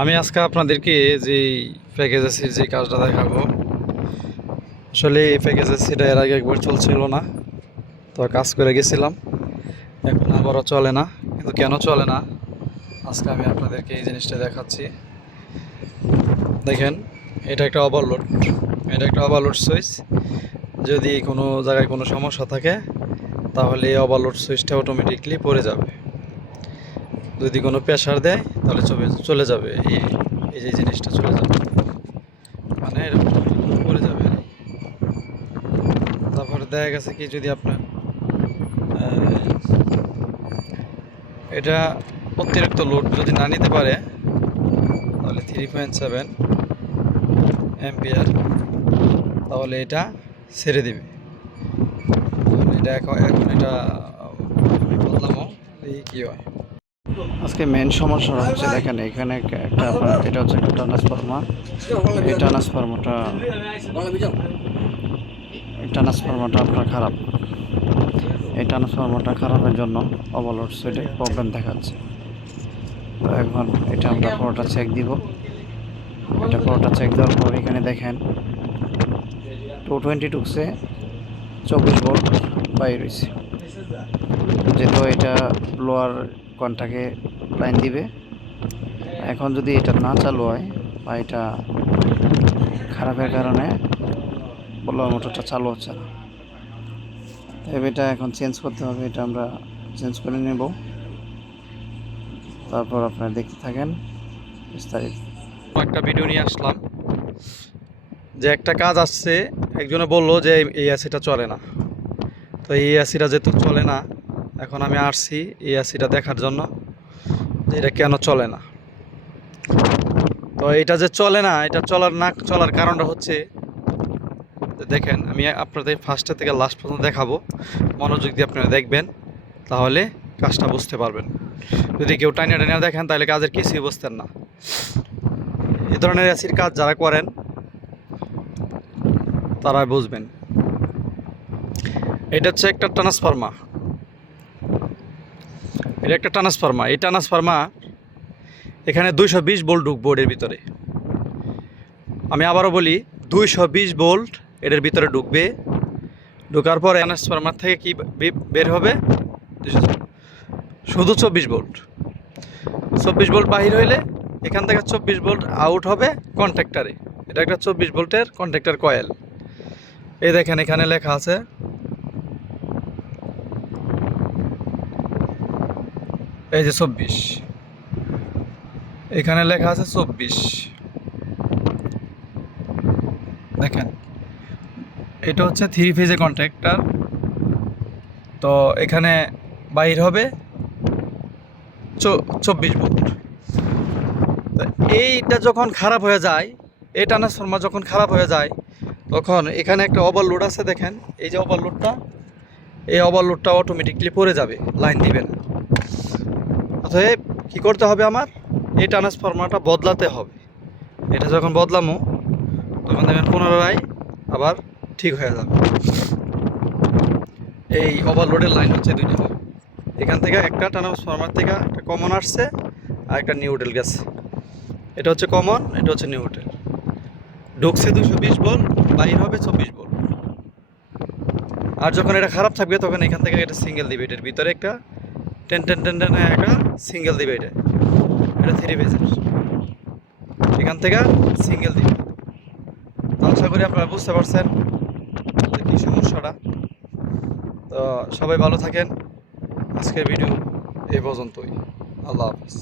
আমি আজকে আপনাদেরকে যে প্যাকেজ এসির যে কাজটা দেখাবো। আসলে এই প্যাকেজ এসিটা এর আগে একবার চলছিল না, তো কাজ করে গেছিলাম, এখন আবারও চলে না। কিন্তু কেন চলে না আজকে আমি আপনাদেরকে এই জিনিসটা দেখাচ্ছি। দেখেন, এটা একটা ওভারলোড, সুইচ। যদি কোনো জায়গায় কোনো সমস্যা থাকে তাহলে এই ওভারলোড সুইচটা অটোমেটিকলি পড়ে যাবে। যদি কোনো প্রেশার দেয় তাহলে চলে যাবে, এই যে জিনিসটা চলে যাবে, মানে এরকম পড়ে যাবে। তারপরে দেখা গেছে কি, যদি আপনার এটা অতিরিক্ত লোড যদি না নিতে পারে তাহলে 3.7 অ্যাম্পিয়ার, তাহলে এটা ছেড়ে দিবে। এটা এখন এটা বললামও এই কী হয়। আজকে মেন সমস্যাটা হচ্ছে, দেখেন এখানে একটা আপনার এটা হচ্ছে একটা ট্রান্সফরমার। এই ট্রান্সফরমারটা আপনার খারাপ। এই ট্রান্সফরমারটা খারাপের জন্য ওভারলোড সুইচে প্রবলেম দেখাচ্ছে। তো এখন এটা আমরা পুরোটা চেক দিব। এটা পুরোটা চেক দেওয়ার পর এখানে দেখেন 220 টুকসে 24 ভোল্ট বাইর হয়েছে। যেহেতু এটা লোয়ার কন্টাক্টে লাইন দিবে, এখন যদি এটা না চালু হয় বা এটা খারাপের কারণে লোয়ার মোটরটা চালু হচ্ছে না, তবে এটা এখন চেঞ্জ করতে হবে। এটা আমরা চেঞ্জ করে নেব, তারপর আপনারা দেখতে থাকেন বিস্তারিত। একটা ভিডিও নিয়ে আসলাম যে একটা কাজ আসছে, একজনে বললো যে এই এসিটা চলে না। তো এই এসিটা যেহেতু চলে না, এখন আমি আসছি এই এসিটা দেখার জন্য যে এটা কেন চলে না। তো এটা যে চলে না, এটা চলার কারণটা হচ্ছে, দেখেন আমি আপনাদের ফার্স্টে থেকে লাস্ট পর্যন্ত দেখাবো, মনোযোগ দিয়ে আপনারা দেখবেন, তাহলে কাজটা বুঝতে পারবেন। যদি কেউ টাইনা দেখেন তাহলে কাজের কিছুই বুঝতেন না। এ ধরনের এসির কাজ যারা করেন তারা বুঝবেন। এটা হচ্ছে একটা ট্রান্সফরমার, এটা একটা ট্রান্সফরমার। এই ট্রান্সফরমার এখানে 220 ভোল্ট ঢুকবো এর ভিতরে। আমি আবারও বলি, 220 ভোল্ট এর ভিতরে ঢুকবে। ঢোকার পরে ট্রান্সফরমার থেকে কি বের হবে, শুধু 24 ভোল্ট। 24 ভোল্ট বাহির হইলে এখান থেকে 24 ভোল্ট আউট হবে কন্ট্যাক্টারে। এটা একটা 24 ভোল্টের কন্ট্যাক্টার কয়েল। এই দেখেন এখানে লেখা আছে, এই যে 24, এখানে লেখা আছে 24। দেখেন এটা হচ্ছে 3 ফেজে কন্ট্যাক্টার। তো এখানে বাইর হবে 24 ভোল্ট। তো এইটা যখন খারাপ হয়ে যায়, এই ট্রান্সফরমার যখন খারাপ হয়ে যায়, তখন এখানে একটা ওভারলোড আছে। দেখেন এই যে ওভারলোডটা, এই ওভারলোডটা অটোমেটিকলি পড়ে যাবে, লাইন দিবে না। অতএব কী করতে হবে, আমার এই ট্রান্সফরমারটা বদলাতে হবে। এটা যখন বদলামো তখন দেখেন পুনরায় আবার ঠিক হয়ে যাবে। এই ওভারলোডের লাইন হচ্ছে দুইটা, এখান থেকে একটা ট্রান্সফরমার থেকে একটা কমন আসছে আর একটা নিউট্রাল গেছে। এটা হচ্ছে কমন, এটা হচ্ছে নিউট্রাল। ঢুকছে 220 ভোল্ট, বাইর হবে 24 ভোল্ট। আর যখন এটা খারাপ থাকবে তখন এখান থেকে একটা সিঙ্গেল দিবে, এটার ভিতরে একটা টেন একটা সিঙ্গেল দিবে। এটা 3 ফেজের, এখান থেকে সিঙ্গেল দিবে। আশা করি আপনারা বুঝতে পারছেন যে কী সমস্যাটা। তো সবাই ভালো থাকেন। আজকের ভিডিও এই পর্যন্তই। আল্লাহ হাফিজ।